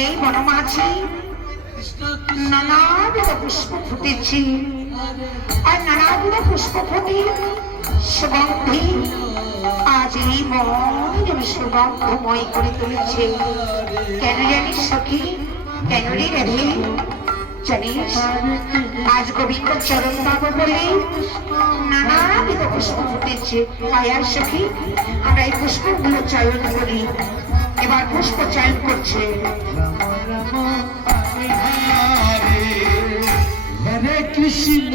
এই বনমাঝি নানাবিধ পুষ্প ফুটেছে, আর নানাবিধ পুষ্প ফুটে সুগন্ধি আজ এই মন যেন সুগন্ধময় করে তুলেছে। কেন জানিস সখী, কেন রে রাধে জানিস? আজ গোবিন্দ চরণ পাবো বলে নানাবিধ পুষ্প ফুটেছে। আয়ার সখী, আমরা এই পুষ্পগুলো চয়ন করি। এবার পুষ্প চয়ন করছে। হরে কৃষ্ণ